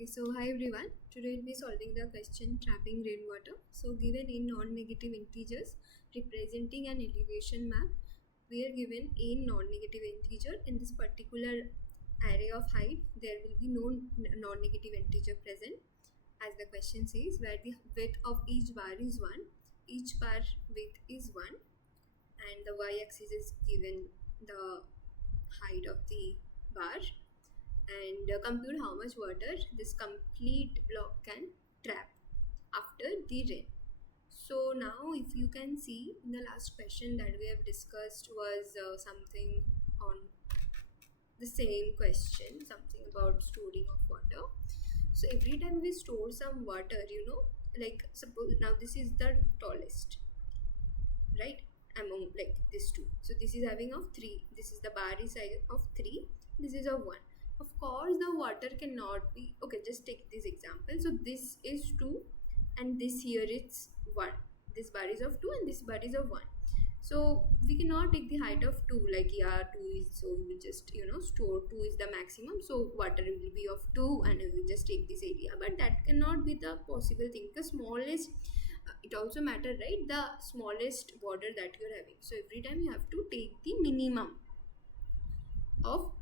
Okay, so hi everyone. Today we'll be solving the question trapping rainwater. So given in non-negative integers representing an elevation map, we are given a non-negative integer. In this particular array of height, there will be no non-negative integer present, as the question says, where the width of each bar is 1, each bar width is 1, and the y-axis is given the height of the bar, and compute how much water this complete block can trap after the rain. So now if you can see, in the last question that we have discussed was something on the same question, something about storing of water. So every time we store some water, like suppose now this is the tallest, right, among like this two. So this is having of 3, this is the bar is size of 3, this is of 1. Of course the water cannot be, okay, just take this example. So this is 2 and this here it's 1, this bar is of 2 and this bar is of 1. So we cannot take the height of 2, like, yeah, 2 is, so we will just store 2 is the maximum, so water will be of 2 and we will just take this area. But that cannot be the possible thing. The smallest, it also matter, right, the smallest border that you're having. So every time you have to take the minimum of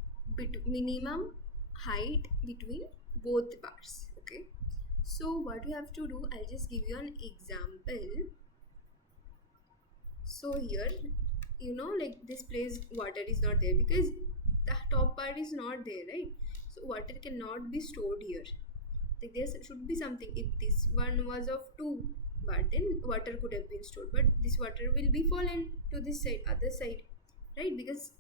minimum height between both bars. Okay, so what you have to do, I'll just give you an example. So here, like this place water is not there because the top part is not there, right? So water cannot be stored here. Like there should be something. If this one was of 2 bar, then water could have been stored, but this water will be fallen to this side, other side, right? Because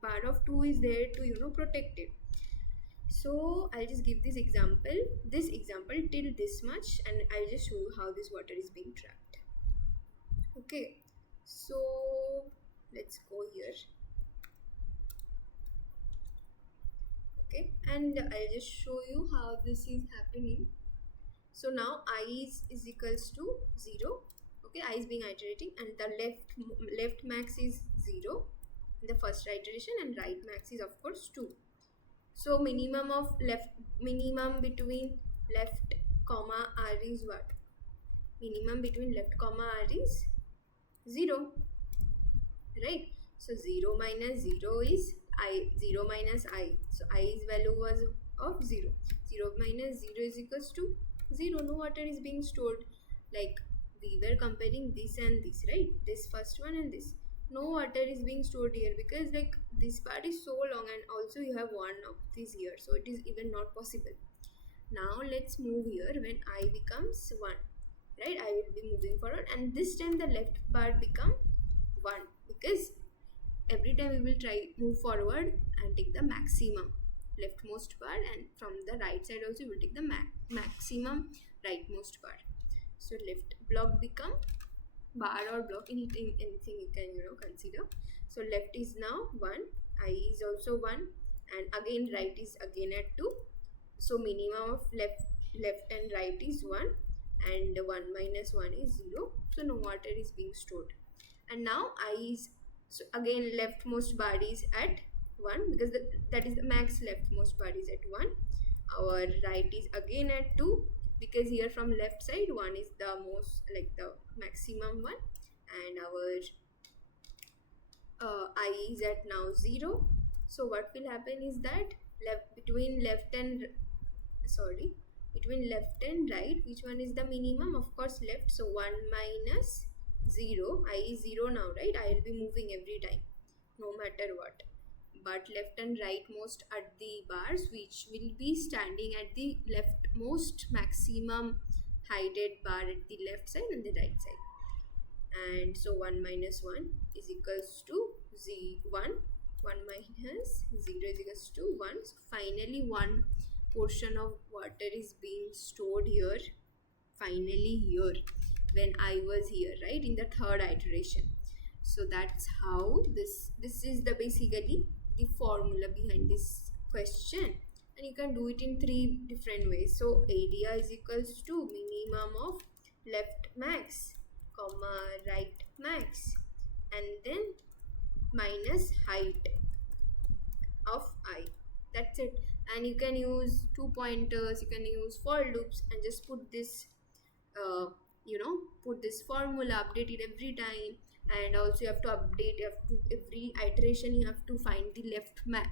bar of 2 is there to protect it. So I'll just give this example till this much, and I'll just show you how this water is being trapped. Okay, so let's go here. Okay, and I'll just show you how this is happening. So now I is equals to 0. Okay, I is being iterating, and the left max is 0 in the first iteration, and right max is of course 2. So minimum between left comma r is what? Minimum between left comma r is 0, right? So 0 minus 0 is I, 0 minus I. So I's value was of 0. 0 minus 0 is equals to 0. No water is being stored. Like we were comparing this and this, right? This first one and this. No water is being stored here because like this part is so long, and also you have one of these here. So it is even not possible. Now let's move here when I becomes 1, right? I will be moving forward, and this time the left bar become 1 because every time we will try move forward and take the maximum leftmost bar, and from the right side also we will take the maximum rightmost bar. So left block become bar or block, anything you can consider. So left is now 1, I is also 1, and again right is again at 2. So minimum of left and right is 1, and 1 minus 1 is 0. So no water is being stored. And now I is, so again leftmost bar is at 1 because that is the max leftmost bar is at 1. Our right is again at 2 because here from left side 1 is the most, like the maximum one, and our I is at now 0. So what will happen is that between left and right, which one is the minimum? Of course left. So 1 minus 0, I is 0 now, right? I will be moving every time no matter what, but left and rightmost at the bars, which will be standing at the leftmost maximum heighted bar at the left side and the right side. And so 1 minus 1 is equals to 1. 1 minus 0 is equals to 1. So finally one portion of water is being stored here, finally here, when I was here, right, in the third iteration. So that's how this is the basically the formula behind this question, and you can do it in 3 different ways. So area is equals to minimum of left max comma right max, and then minus height of I. That's it. And you can use two pointers, you can use for loops, and just put this put this formula, update it every time. And also you have to update, you have to every iteration you have to find the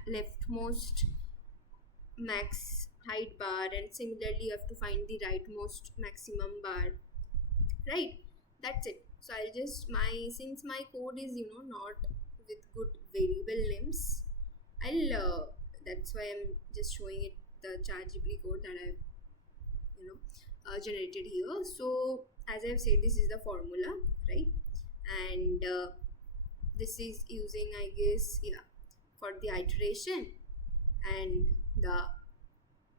leftmost max height bar, and similarly you have to find the rightmost maximum bar, right? That's it. So I'll just since my code is not with good variable names, I'll that's why I'm just showing it the ChatGPT code that I've generated here. So as I've said, this is the formula, right? And this is using, I guess, yeah, for the iteration, and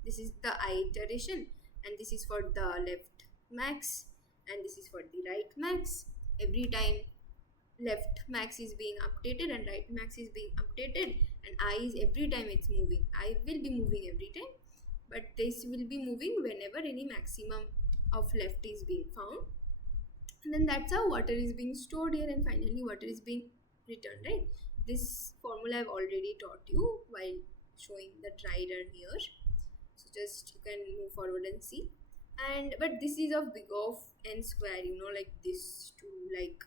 this is the iteration, and this is for the left max, and this is for the right max. Every time left max is being updated and right max is being updated, and I is every time it's moving. I will be moving every time, but this will be moving whenever any maximum of left is being found. And then that's how water is being stored here, and finally water is being returned, right? This formula I've already taught you while showing the dry run here, so just you can move forward and see. And but this is of big of n square, like this to like,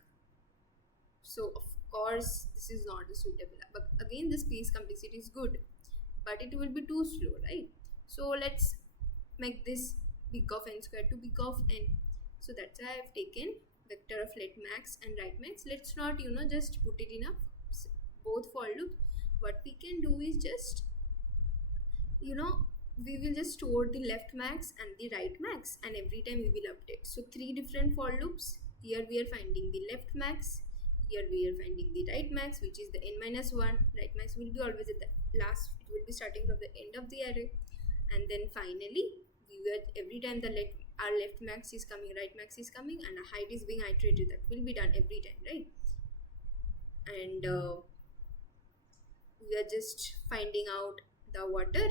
so of course this is not suitable. But again, the space complexity is good, but it will be too slow, right? So let's make this big of n square to big of n. So that's why I've taken vector of left max and right max. Let's not just put it in a both for loop. What we can do is just we will just store the left max and the right max, and every time we will update. So three different for loops. Here we are finding the left max, here we are finding the right max, which is the n-1. Right max will be always at the last, it will be starting from the end of the array. And then finally every time our left max is coming, right max is coming, and a height is being iterated. That will be done every time, right? And we are just finding out the water,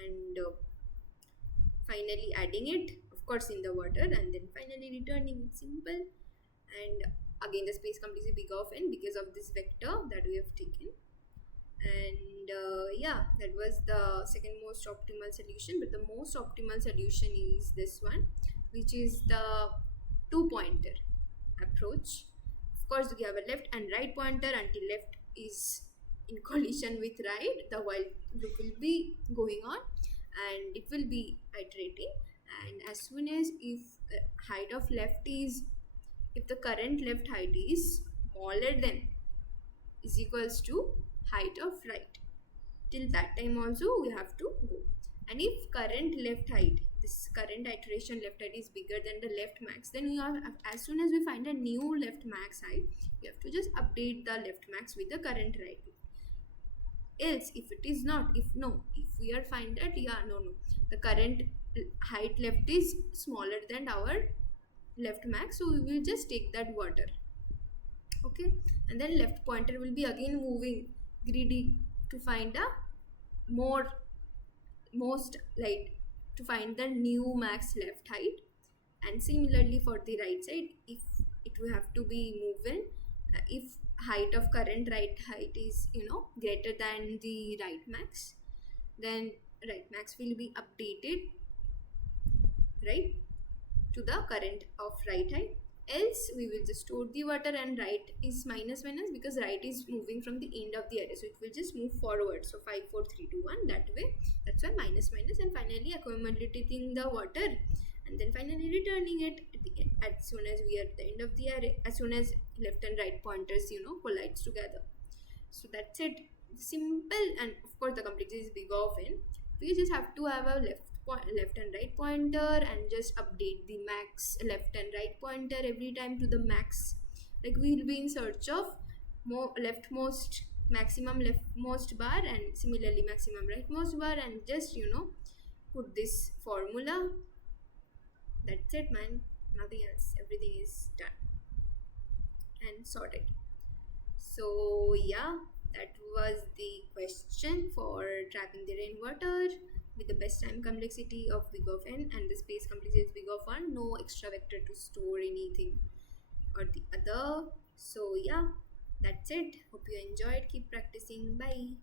and finally adding it, of course, in the water, and then finally returning it. Simple. And again, the space complexity big of n because of this vector that we have taken. And yeah, that was the second most optimal solution. But the most optimal solution is this one, which is the two pointer approach. Of course, we have a left and right pointer until left is in collision with right. The while loop will be going on, and it will be iterating. And as soon as if height of left is, if the current left height is smaller than is equals to height of right, till that time also we have to go. And if current left height, this current iteration left height is bigger than the left max, then we have, as soon as we find a new left max height, we have to just update the left max with the current right. Else, if it is not, if we are find that the current height left is smaller than our left max, so we will just take that water. Okay, and then left pointer will be again moving greedy to find a most light, to find the new max left height. And similarly for the right side, if it will have to be moving, if height of current right height is greater than the right max, then right max will be updated, right, to the current of right height. Else we will just store the water, and right is minus because right is moving from the end of the array, so it will just move forward. So 5 4 3 2 1, that way. That's why minus, and finally accommodating the water, and then finally returning it at the end, as soon as we are at the end of the array, as soon as left and right pointers collides together. So that's it, simple. And of course the complexity is big of n. We just have to have a left and right pointer, and just update the max left and right pointer every time to the max. Like we will be in search of more leftmost maximum leftmost bar, and similarly maximum rightmost bar, and just put this formula. That's it, man. Nothing else. Everything is done and sorted. So yeah, that was the question for trapping the rainwater with the best time complexity of big of n, and the space complexity is big of 1. No extra vector to store anything or the other. So yeah, that's it. Hope you enjoyed. Keep practicing. Bye.